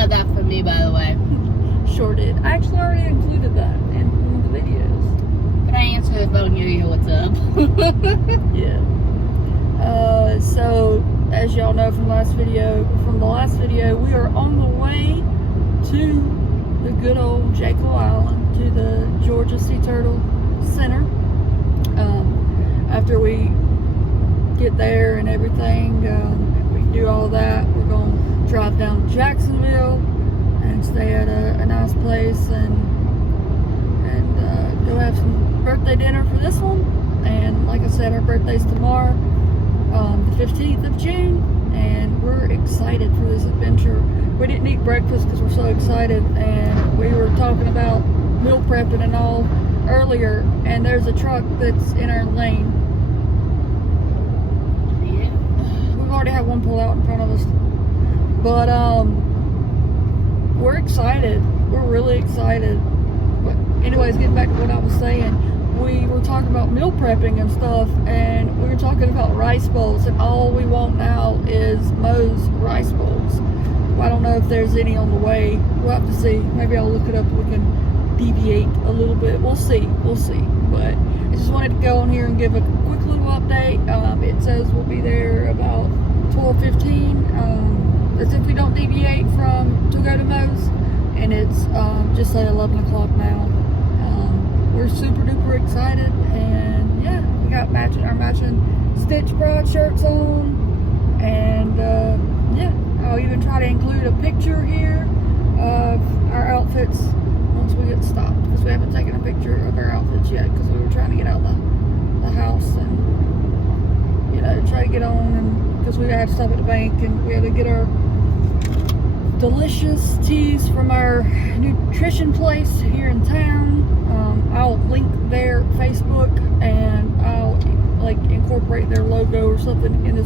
got that from me, by the way. Sure did. I actually already included that in one of the videos. But I answered the phone, yo, what's up? Yeah. So as y'all know from the last video, we are on the way to the good old Jekyll Island, to the Georgia Sea Turtle Center. After we get there and everything, we do all that, we're going to drive down to Jacksonville and stay at a nice place and go have some birthday dinner for this one. And like I said, our birthday's tomorrow, the 15th of June, and we're excited for this adventure. We didn't eat breakfast because we're so excited, and we were talking about meal prepping and all earlier, and there's a truck that's in our lane. Yeah. We've already had one pull out in front of us, but we're excited. We're really excited. But anyways, getting back to what I was saying, we were talking about meal prepping and stuff, and we were talking about rice bowls, and all we want now is Moe's rice bowls. Well, I don't know if there's any on the way. We'll have to see. Maybe I'll look it up and we can deviate a little bit. We'll see. But I just wanted to go on here and give a quick little update. It says we'll be there about 12:15. As if we don't deviate from to go to Moe's, and it's just at 11 o'clock now. We're super duper excited, and yeah, we got our matching Stitch Broad shirts on, and yeah, I'll even try to include a picture here of our outfits once we get stopped, because we haven't taken a picture of our outfits yet, because we were trying to get out the house and, you know, try to get on, and because we had to stop at the bank and we had to get our delicious teas from our nutrition place here in town. I'll link their Facebook, and I'll like incorporate their logo or something in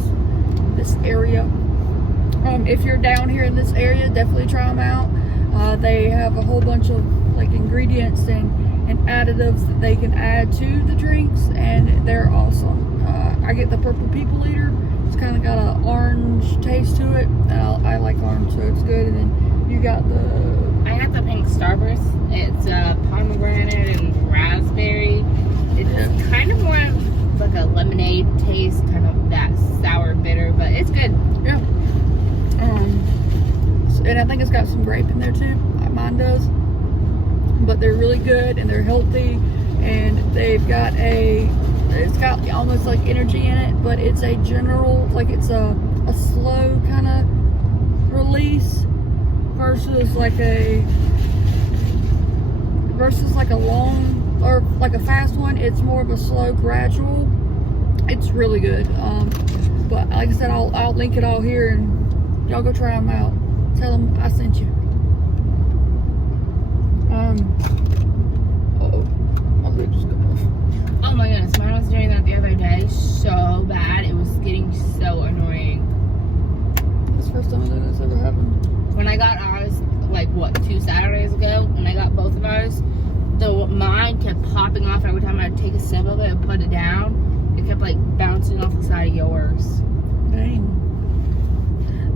this area. If you're down here in this area, definitely try them out. They have a whole bunch of like ingredients and additives that they can add to the drinks, and they're awesome. I get the Purple People Eater. It's kind of got an orange taste to it. I like orange, so it's good. And then you got I got the pink Starburst. It's pomegranate and raspberry. It's kind of more like a lemonade taste, kind of that sour bitter, but it's good. Yeah. And I think it's got some grape in there too. Mine does. But they're really good, and they're healthy, and they've got it's got almost like energy in it, but it's a general, like it's a slow kind of release versus like a long or like a fast one. It's more of a slow gradual. It's really good. But like I said, I'll link it all here, and y'all go try them out. Tell them I sent you. Oh my goodness, mine was doing that the other day so bad. It was getting so annoying. That's the first time that's ever happened. When I got ours, like what, 2 Saturdays ago, when I got both of ours, mine kept popping off every time I'd take a sip of it and put it down. It kept like bouncing off the side of yours. Dang.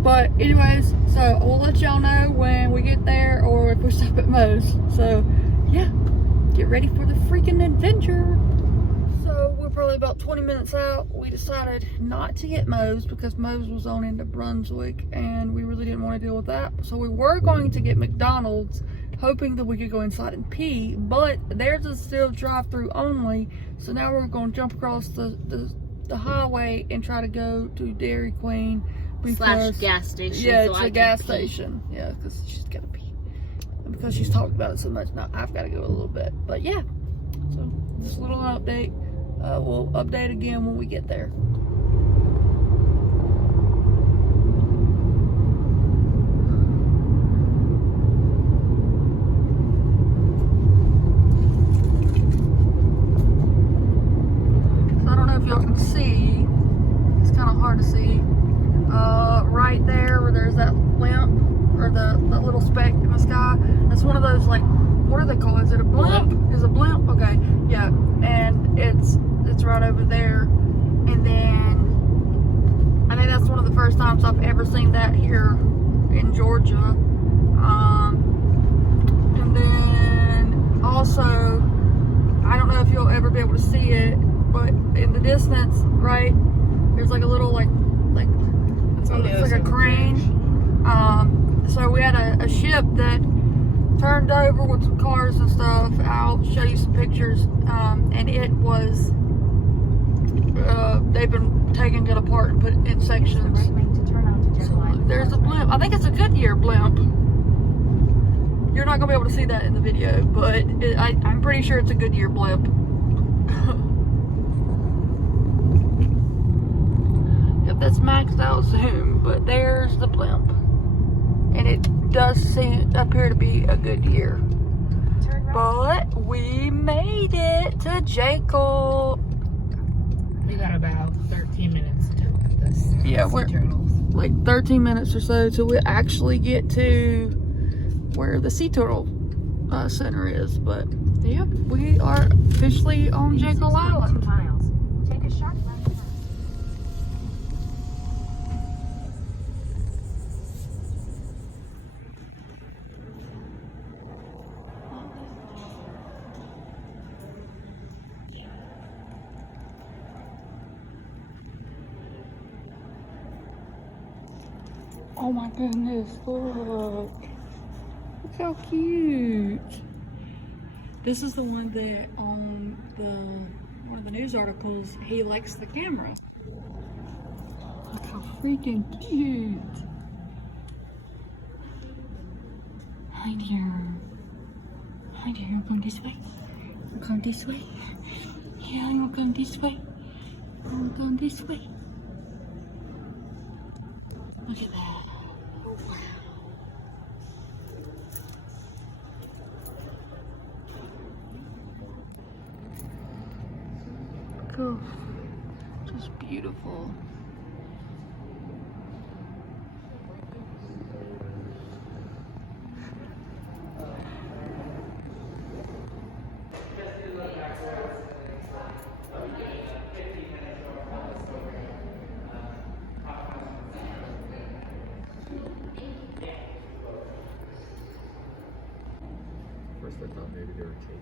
But anyways, so we'll let y'all know when we get there or if we stop at Moe's. So yeah, get ready for the freaking adventure. So we're probably about 20 minutes out. We decided not to get Moe's because Moe's was on into Brunswick, and we really didn't want to deal with that. So we were going to get McDonald's, hoping that we could go inside and pee, but theirs is still drive-through only. So now we're going to jump across the highway and try to go to Dairy Queen. Slash gas station. Yeah, so it's a gas station. Yeah, because she's got to pee. And because she's talked about it so much, now I've got to go a little bit. But yeah, so just a little update. We'll update again when we get there. So I don't know if y'all can see. It's kind of hard to see. Right there where there's that lamp, or that little speck in the sky, that's one of those, like, what are they called? Is it a blimp? Is it a blimp? Okay, yeah. And it's right over there. And then I think that's one of the first times I've ever seen that here in Georgia. And then also, I don't know if you'll ever be able to see it, but in the distance, right, there's like a little like it's like a crane. So we had a ship that turned over with some cars and stuff. I'll show you some pictures. And it was, they've been taking it apart and put it in sections. So there's a blimp. I think it's a Goodyear blimp. You're not gonna be able to see that in the video, but I'm pretty sure it's a Goodyear blimp. Yep, that's maxed out zoom, but there's the blimp. And it does appear to be a Goodyear. But we made it to Jekyll. We got about 13 minutes to this. Yeah, we're like 13 minutes or so till we actually get to where the Sea Turtle Center is. But yeah, we are officially on Jekyll Island. Take a sharp left turn. Oh my goodness, look. Look how cute. This is the one that on one of the news articles, he likes the camera. Look how freaking cute. Hi dear. Hi dear, I'm going this way. I'm going this way. Yeah, I'm going this way. I'm going this way. Look at that. Oh, wow. Cool. Just beautiful. First I thought maybe they were taking.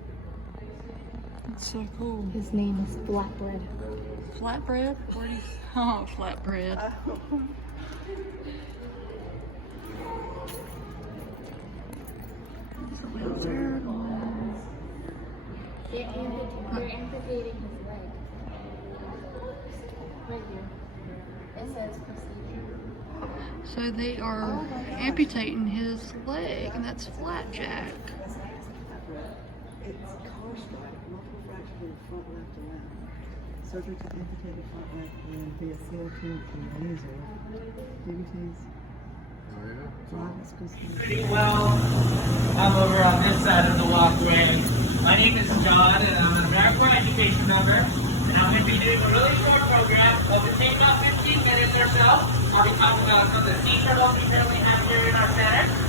That's so cool. His name is Flatbread. Flatbread? Where do you... Oh, flatbread. It's a little turtle. They're amputating his leg. Right here. It says procedure. So they are amputating his leg, and that's Flapjack. It's car strike, multiple fractures in the front left and left. Surgery to amputate the front left and via CO2 and laser. DVTs. Oh yeah? Pretty well. I'm over on this side of the walkway. My name is John, and I'm an AmeriCorps education member. And I'm going to be doing a really short program. It will take about 15 minutes or so. I'll be talking about some of the sea turtles we currently have here in our center.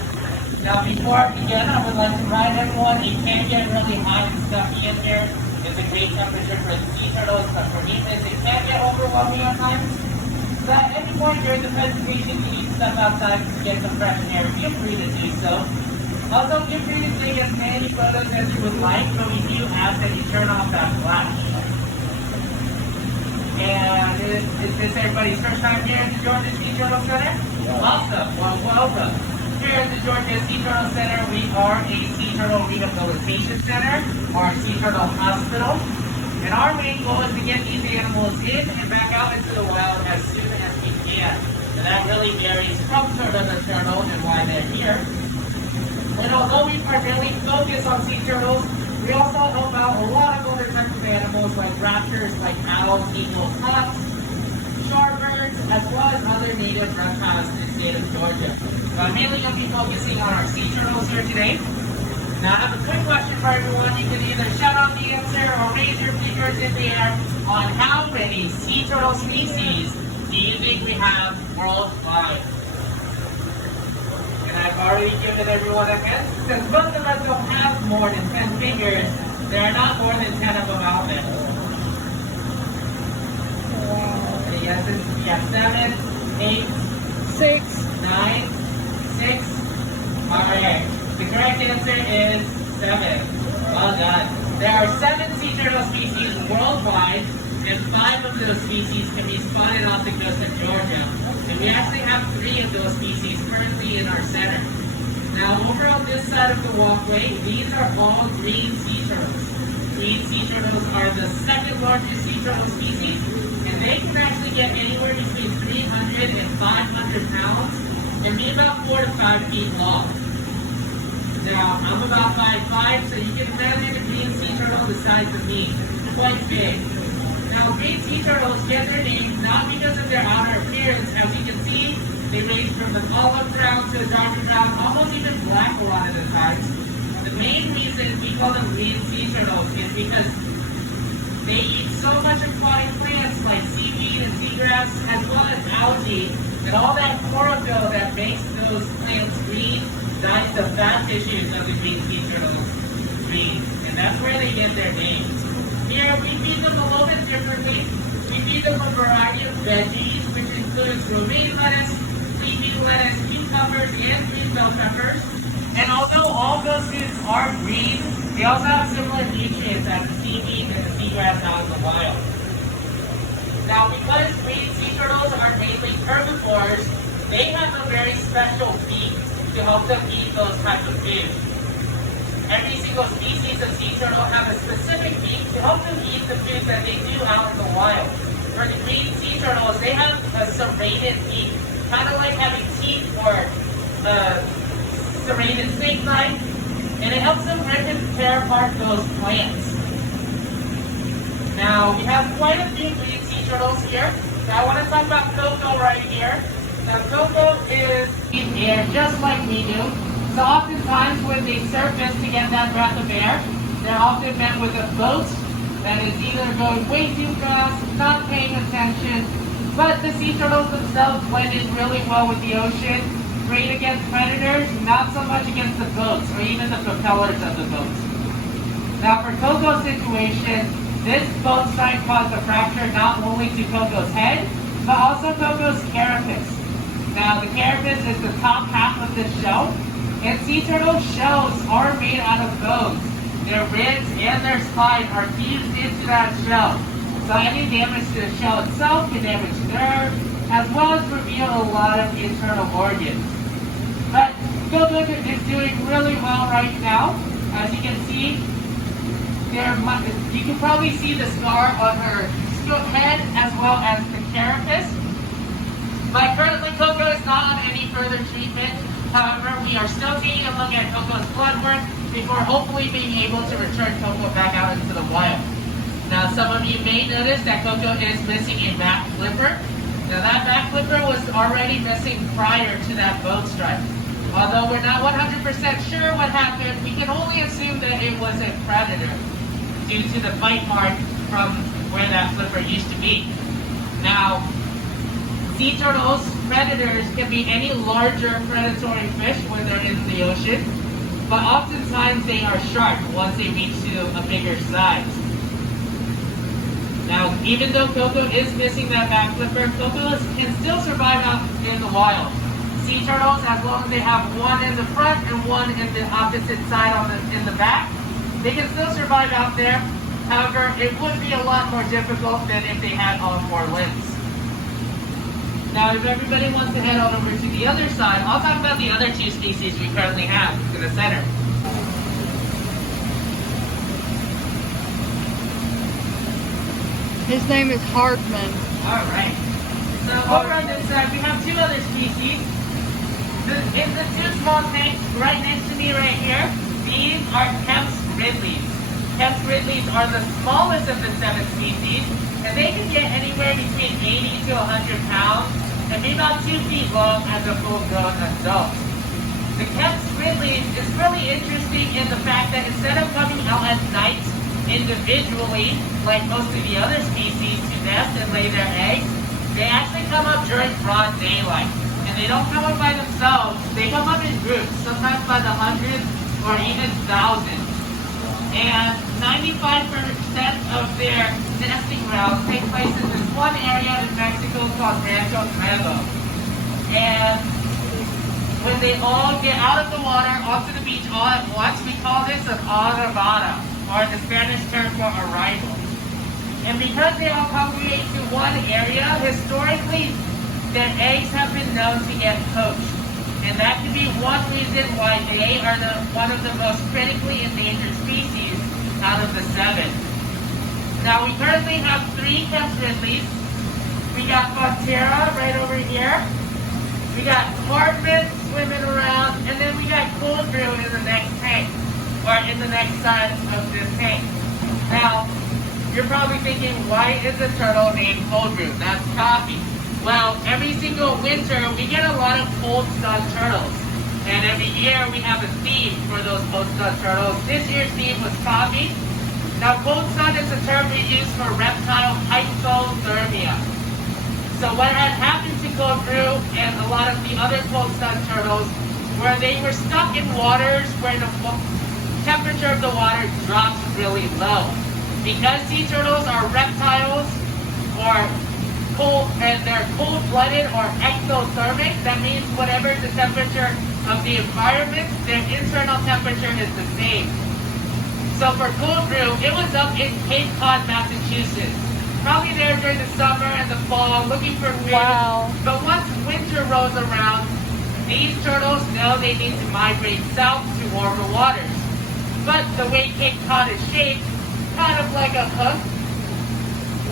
Now, before I begin, I would like to remind everyone you can get really hot and stuffy in here. It's a great temperature for the sea turtles, but for humans, it can get overwhelming at times. So at any point during the presentation, you need to step outside to get some fresh air. Feel free to do so. Also, feel free to take as many photos as you would like, but we do ask that you turn off that flash. And is this everybody's first time here at the Georgia Sea Turtle Center? Awesome. Well, welcome. Here at the Georgia Sea Turtle Center, we are a Sea Turtle Rehabilitation Center, or a Sea Turtle Hospital. And our main goal is to get these animals in and back out into the wild as soon as we can. And that really varies from turtle to turtle and why they're here. And although we primarily focus on sea turtles, we also help out a lot of other types of animals like raptors, like owls, eagles, hawks, shorebirds, as well as other native reptiles in the state of Georgia. So I'm mainly going to be focusing on our sea turtles here today. Now I have a quick question for everyone. You can either shout out the answer or raise your fingers in the air on how many sea turtle species do you think we have worldwide? And I've already given everyone a hint. Since most of us don't have more than 10 fingers, there are not more than 10 of them out there. The yeses, we have 7, 8, 6, 9, 6. Alright. correct. The correct answer is 7. Well done. There are 7 sea turtle species worldwide, and 5 of those species can be spotted off the coast of Georgia. And we actually have 3 of those species currently in our center. Now, over on this side of the walkway, these are all green sea turtles. Green sea turtles are the second largest sea turtle species, and they can actually get anywhere between 300 and 500 pounds and be about 4 to 5 feet long. Now, I'm about 5'5", so you can imagine a green sea turtle the size of me. Quite big. Now, green sea turtles get their name not because of their outer appearance. As you can see, they range from an olive brown to a darker brown, almost even black a lot of the times. The main reason we call them green sea turtles is because they eat so much aquatic plants like seaweed and seagrass, as well as algae, and all that chlorophyll that makes those plants green dyes the fat tissues of the green sea turtles green, and that's where they get their name. Here, we feed them a little bit differently. We feed them a variety of veggies, which includes romaine lettuce, leafy lettuce, cucumbers, and green bell peppers. And although all those foods are green, they also have similar nutrients as the seaweed and the seagrass out in the wild. Now, because green sea turtles are mainly herbivores, they have a very special beak to help them eat those types of foods. Every single species of sea turtle have a specific beak to help them eat the foods that they do out in the wild. For the green sea turtles, they have a serrated beak, kind of like having teeth or serrated snake knife, and it helps them rip and tear apart those plants. Now, we have quite a few green sea turtles here. Now, I want to talk about Coco right here. Now, Coco is in air just like we do. So oftentimes when they surface to get that breath of air, they're often met with a boat that is either going way too fast, not paying attention, but the sea turtles themselves blend in really well with the ocean, great against predators, not so much against the boats or even the propellers of the boats. Now for Coco's situation, this boat strike caused a fracture not only to Coco's head, but also Coco's carapace. Now the carapace is the top half of this shell, and sea turtle shells are made out of bones. Their ribs and their spine are fused into that shell. So any damage to the shell itself can damage nerve, as well as reveal a lot of internal organs. But Coco is doing really well right now. As you can see, you can probably see the scar on her head as well as the carapace. But currently Coco is not on any further treatment. However, we are still taking a look at Coco's blood work before hopefully being able to return Coco back out into the wild. Now, some of you may notice that Coco is missing a back flipper. Now, that back flipper was already missing prior to that boat strike. Although we're not 100% sure what happened, we can only assume that it was a predator due to the bite mark from where that flipper used to be. Now, sea turtles, predators, can be any larger predatory fish when they're in the ocean, but oftentimes they are sharp once they reach to a bigger size. Now, even though Coco is missing that back flipper, Coco can still survive out in the wild. Sea turtles, as long as they have one in the front and one in the opposite side in the back, they can still survive out there. However, it would be a lot more difficult than if they had all 4 limbs. Now, if everybody wants to head on over to the other side, I'll talk about the other 2 species we currently have in the center. His name is Hartman. Alright. So over on this side, we have 2 other species. In the 2 small tanks right next to me right here, these are Kemps Ridleys. Kemps Ridleys are the smallest of the 7 species, and they can get anywhere between 80 to 100 pounds and be about 2 feet long as a full-grown adult. The Kemps Ridley is really interesting in the fact that instead of coming out at night individually, like most of the other species to nest and lay their eggs, they actually come up during broad daylight. And they don't come up by themselves, they come up in groups, sometimes by the hundreds or even thousands. And 95% of their nesting grounds take place in this one area in Mexico called Rancho Nuevo. And when they all get out of the water onto the beach all at once, we call this an arrabada, or the Spanish term for arrival. And because they all congregate to one area, historically, their eggs have been known to get poached. And that could be one reason why they are one of the most critically endangered species out of the 7. Now we currently have 3 Kemps Ridleys. We got Fonterra right over here. We got Hardman swimming around, and then we got Cold Brew in the next tank, or in the next side of this tank. Now, you're probably thinking, why is a turtle named Cold Brew? That's coffee. Well, every single winter, we get a lot of cold sun turtles. And every year, we have a theme for those cold sun turtles. This year's theme was coffee. Now, cold sun is a term we use for reptile hypothermia. So what had happened to Cold Brew and a lot of the other cold sun turtles, where they were stuck in waters where the temperature of the water drops really low. Because sea turtles are reptiles, or cold, and they're cold-blooded or ectothermic, that means whatever the temperature of the environment, their internal temperature is the same. So for Cold Brew, it was up in Cape Cod, Massachusetts. Probably there during the summer and the fall, looking for food. Wow. But once winter rolls around, these turtles know they need to migrate south to warmer waters. But the way Cape Cod is shaped, kind of like a hook,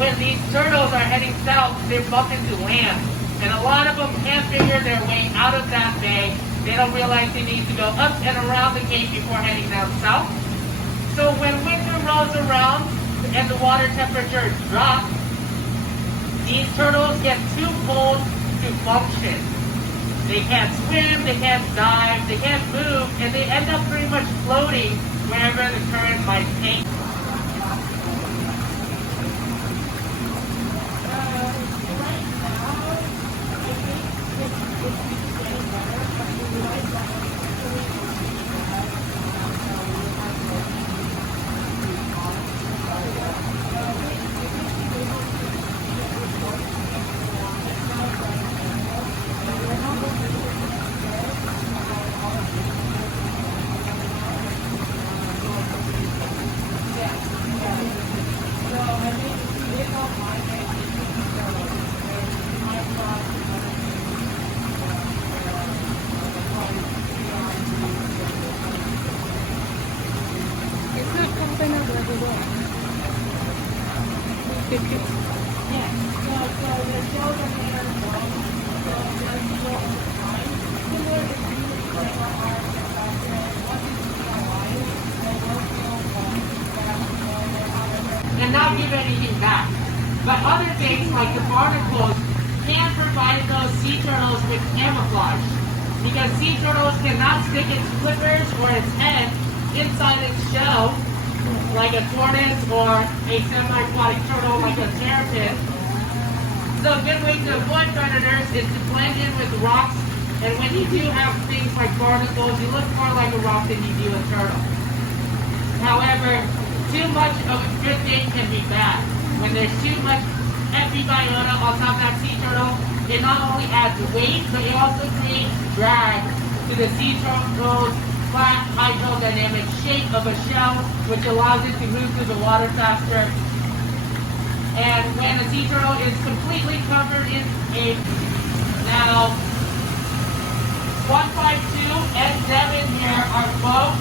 when these turtles are heading south, they bump into land. And a lot of them can't figure their way out of that bay. They don't realize they need to go up and around the cape before heading down south. So when winter rolls around and the water temperature drops, these turtles get too cold to function. They can't swim, they can't dive, they can't move, and they end up pretty much floating wherever the current might take. And not give anything back. But other things like the barnacles can provide those sea turtles with camouflage. Because sea turtles cannot stick its flippers or its head inside its shell like a tortoise or a semi-aquatic turtle like a terrapin. So a good way to avoid predators is to blend in with rocks, and when you do have things like barnacles, you look more like a rock than you do a turtle. However, too much of a good thing can be bad. When there's too much epibiota on top of that sea turtle, it not only adds weight, but it also creates drag to the sea turtle's flat hydrodynamic shape of a shell, which allows it to move through the water faster. And when a sea turtle is completely covered in a... Now, 152 and 7 here are both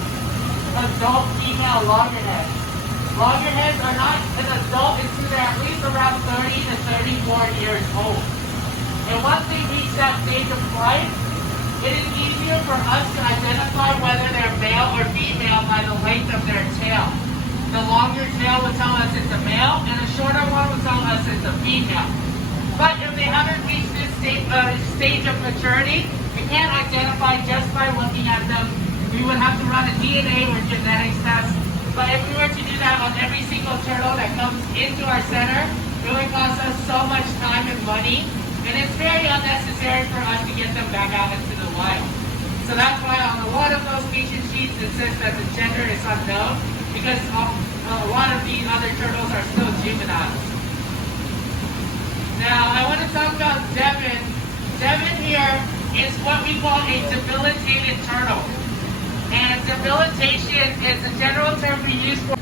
adult female loggerheads. Loggerheads are not an adult until they're at least around 30 to 34 years old. And once they reach that stage of life, it is easier for us to identify whether they're male or female by the length of their tail. The longer tail will tell us it's a male, and the shorter one will tell us it's a female. But if they haven't reached this stage of maturity, we can't identify just by looking at them. We would have to run a DNA or genetics test. But if we were to do that on every single turtle that comes into our center, it would cost us so much time and money, and it's very unnecessary for us to get them back out into the wild. So that's why on a lot of those species sheets it says that the gender is unknown, because a lot of these other turtles are still juveniles. Now I want to talk about Devin. Devin here It's what we call a debilitated turtle. And debilitation is a general term we use for